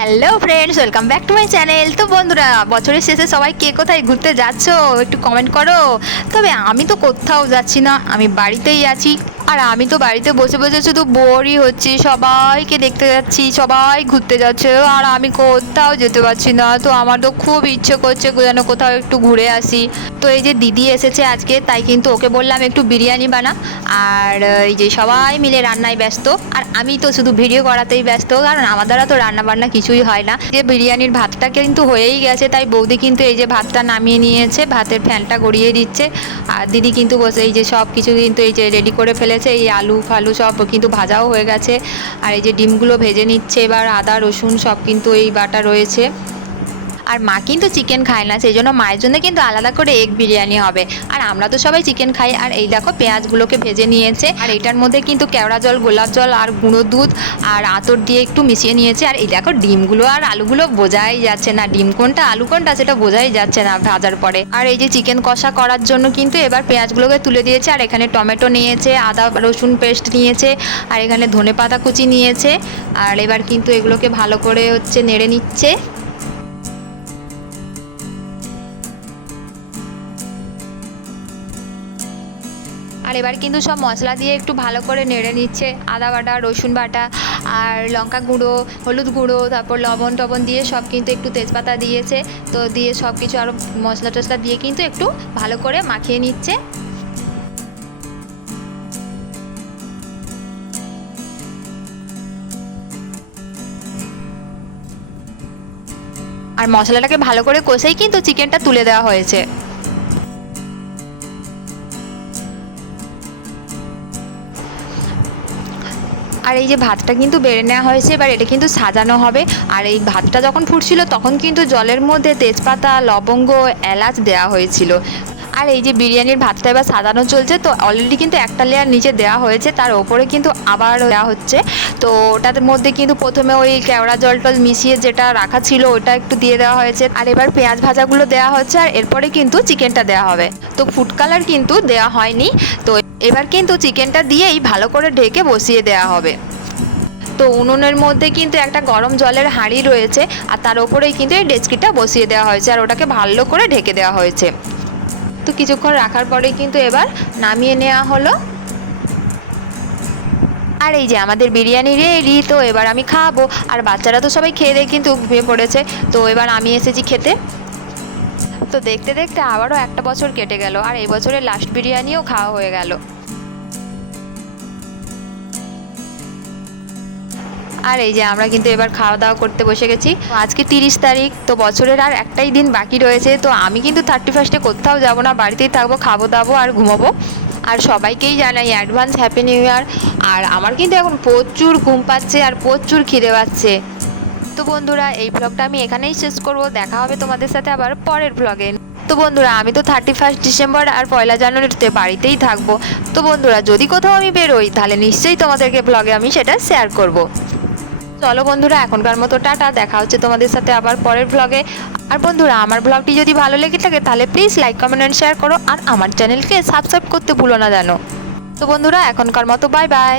Hello friends welcome back to my channel তো বন্ধুরা, বছরের শেষে সবাই কে কোথায় ঘুরতে যাচ্ছ? একটু কমেন্ট করো। তবে আমি তো কোথাও যাচ্ছি না, আমি বাড়িতেই আছি। আর আমি তো বাড়িতে বসে বসে শুধু বোরই হচ্ছি, সবাইকে দেখতে যাচ্ছি, সবাই ঘুরতে যাচ্ছে। আর আমি কোথাও যেতে পারছি না, তো আমার তো খুব ইচ্ছে করছে যেন কোথাও একটু ঘুরে আসি। তো এই যে দিদি এসেছে আজকে, তাই কিন্তু ওকে বললাম একটু বিরিয়ানি বানা। আর এই যে সবাই মিলে রান্নায় ব্যস্ত। আর আমি তো শুধু ভিডিও করাতেই ব্যস্ত, কারণ আমার দ্বারা তো রান্না বান্না কিছুই হয় না। যে বিরিয়ানির ভাতটা কিন্তু হয়েই গেছে, তাই বৌদি কিন্তু এই যে ভাতটা নামিয়ে নিয়েছে, ভাতের ফ্যানটা গড়িয়ে দিচ্ছে। আর দিদি কিন্তু বসে এই যে সব কিছু কিন্তু এই যে রেডি করে ফেলেছে এই আলু ফালু সব কিন্তু ভাজাও হয়ে গেছে। আর এই যে ডিমগুলো ভেজে নিচ্ছে, এবার আদা, রসুন সব কিন্তু এই বাটা রয়েছে। আর মা কিন্তু চিকেন খায় না সেই জন্য মায়ের জন্য কিন্তু আলাদা করে এগ বিরিয়ানি হবে। আর আমরা তো সবাই চিকেন খাই, আর এই দেখো পেঁয়াজগুলোকে ভেজে নিয়েছে, আর এটার মধ্যে কিন্তু কেওড়া জল, গোলাপ জল, আর গুঁড়ো দুধ, আর আতর দিয়ে একটু মিশিয়ে নিয়েছে, আর এই দেখো ডিমগুলো আর আলুগুলো বোঝাই যাচ্ছে না, ডিম কোনটা, আলু কোনটা, সেটা বোঝাই যাচ্ছে না ভাজার পরে। আর এই যে চিকেন কষা করার জন্য কিন্তু এবার পেঁয়াজগুলোকে তুলে দিয়েছে, আর এখানে টমেটো নিয়েছে, আদা, রসুন পেস্ট নিয়েছে, আর এখানে ধনে পাতা কুচি নিয়েছে, আর এবার কিন্তু এগুলোকে ভালো করে হচ্ছে নেড়ে নিচ্ছে। আর এবার কিন্তু সব মশলা দিয়ে একটু ভালো করে নেড়ে নিচ্ছে। আদা বাটা, রসুন বাটা আর লঙ্কা গুঁড়ো, হলুদ গুঁড়ো, তারপর লবণ টবণ দিয়ে সব কিন্তু একটু তেজপাতা দিয়েছে। তো দিয়ে সব কিছু আরও মশলা টশলা দিয়ে কিন্তু একটু ভালো করে মাখিয়ে নিচ্ছে। আর মশলাটাকে ভালো করে কষেই কিন্তু চিকেনটা তুলে দেওয়া হয়েছে। আর এই যে ভাতটা কিন্তু বেড়ে নেওয়া হয়েছে, এবার এটা কিন্তু সাজানো হবে। আর এই ভাতটা যখন ফুটছিল, তখন কিন্তু জলের মধ্যে তেজপাতা, লবঙ্গ, এলাচ দেওয়া হয়েছিল। আর এই যে বিরিয়ানির ভাতটা এবার সাজানো চলছে, তো অলরেডি কিন্তু একটা লেয়ার নিচে দেওয়া হয়েছে, তার ওপরে কিন্তু আবার দেওয়া হচ্ছে। তো ওটার মধ্যে কিন্তু প্রথমে ওই কেওড়া জল টল মিশিয়ে যেটা রাখা ছিল, ওটা একটু দিয়ে দেওয়া হয়েছে। আর এবার পেঁয়াজ ভাজাগুলো দেওয়া হচ্ছে, আর এরপরে কিন্তু চিকেনটা দেওয়া হবে। তো ফুড কালার কিন্তু দেওয়া হয়নি, তো এবার কিন্তু চিকেনটা দিয়েই ভালো করে ঢেকে বসিয়ে দেওয়া হবে। তো উনুনের মধ্যে কিন্তু একটা গরম জলের হাঁড়ি রয়েছে, আর তার ওপরেই কিন্তু এই ডেচকিটা বসিয়ে দেওয়া হয়েছে, আর ওটাকে ভালো করে ঢেকে দেওয়া হয়েছে। তো কিছুক্ষণ রাখার পরেই কিন্তু এবার নামিয়ে নেওয়া হলো। আর এই যে আমাদের বিরিয়ানি রেডি তো এবার আমি খাব। আর বাচ্চারা তো সবাই খেয়ে দেয় কিন্তু ঘুমিয়ে পড়েছে। তো এবার আমি এসেছি খেতে। তো দেখতে দেখতে আবারও একটা বছর কেটে গেল। আর এই বছরের লাস্ট বিরিয়ানিও খাওয়া হয়ে গেল। আর এই যে আমরা কিন্তু এবার খাওয়া দাওয়া করতে বসে গেছি। আজকে তিরিশ তারিখ, তো বছরের আর একটাই দিন বাকি রয়েছে। তো আমি কিন্তু থার্টি ফার্স্টে কোথাও যাব না, বাড়িতেই থাকব, খাব দাবো আর ঘুমাবো। আর সবাইকেই জানাই অ্যাডভান্স হ্যাপি নিউ ইয়ার আর আমার কিন্তু এখন প্রচুর ঘুম পাচ্ছে আর প্রচুর খিদে পাচ্ছে। তো বন্ধুরা, এই ব্লগটা আমি এখানেই শেষ করব। দেখা হবে তোমাদের সাথে আবার পরের ব্লগে তো বন্ধুরা, আমি তো থার্টি ফার্স্ট ডিসেম্বর আর পয়লা জানুয়ারিতে বাড়িতেই থাকব। তো বন্ধুরা, যদি কোথাও আমি বেরোই, তাহলে নিশ্চয়ই তোমাদেরকে ব্লগে আমি সেটা শেয়ার করব। চলো বন্ধুরা, এখনকার মতো টাটা। দেখা হচ্ছে তোমাদের সাথে আবার পরের ব্লগে আর বন্ধুরা, আমার ব্লগটি যদি ভালো লেগে থাকে, তাহলে please like comment and share করো। আর আমার চ্যানেলকে সাবস্ক্রাইব করতে ভুলো না জানো। তো বন্ধুরা, এখনকার মতো বাই বাই